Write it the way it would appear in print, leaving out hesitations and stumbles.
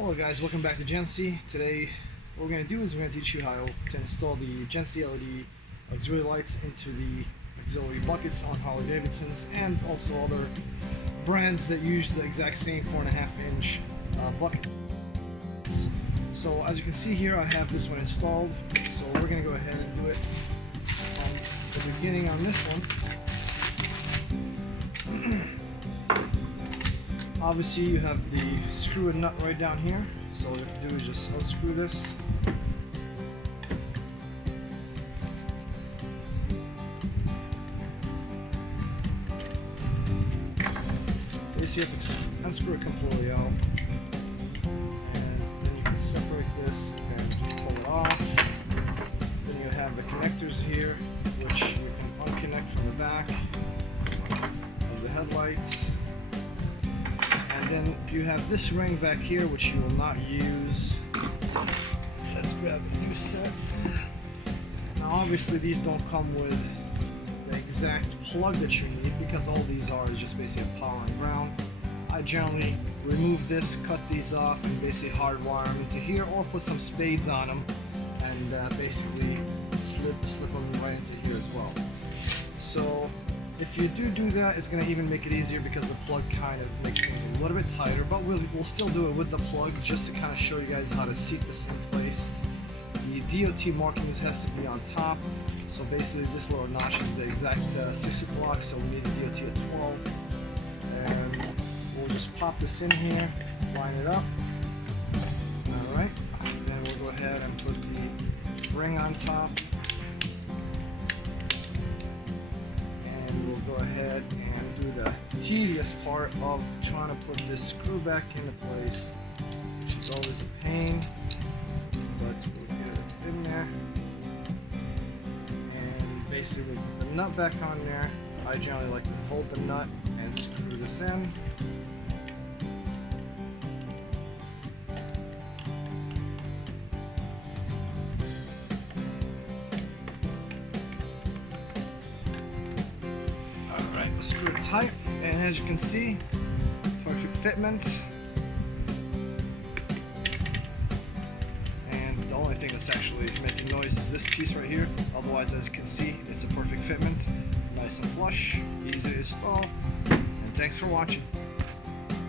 Hello guys, welcome back to Gen C. Today what we're going to do is we're going to teach you how to install the Gen C LED auxiliary lights into the auxiliary buckets on Harley Davidsons and also other brands that use the exact same 4.5-inch bucket. So as you can see here, I have this one installed, so we're going to go ahead and do it from the beginning on this one. Obviously you have the screw and nut right down here, so what you have to do is just unscrew this. Basically you have to unscrew it completely out, and then you can separate this and pull it off. Then you have the connectors here, which you can unconnect from the back of the headlights. And then you have this ring back here, which you will not use. Let's grab a new set. Now obviously these don't come with the exact plug that you need, because all these are is just basically a power and ground. I generally remove this, cut these off, and basically hardwire them into here, or put some spades on them and basically slip them right into here as well. So if you do that, it's going to even make it easier, because the plug kind of makes things a little bit tighter, but we'll still do it with the plug just to kind of show you guys how to seat this in place. The DOT markings has to be on top, so basically this little notch is the exact 6 o'clock, so we need the DOT at 12. And we'll just pop this in here, line it up. Alright, then we'll go ahead and put the ring on top. We'll go ahead and do the tedious part of trying to put this screw back into place, which is always a pain, but we'll get it in there. And basically put the nut back on there. I generally like to hold the nut and screw this in. Screw it tight, and as you can see, perfect fitment. And the only thing that's actually making noise is this piece right here. Otherwise, as you can see, it's a perfect fitment, nice and flush, easy to install. And thanks for watching.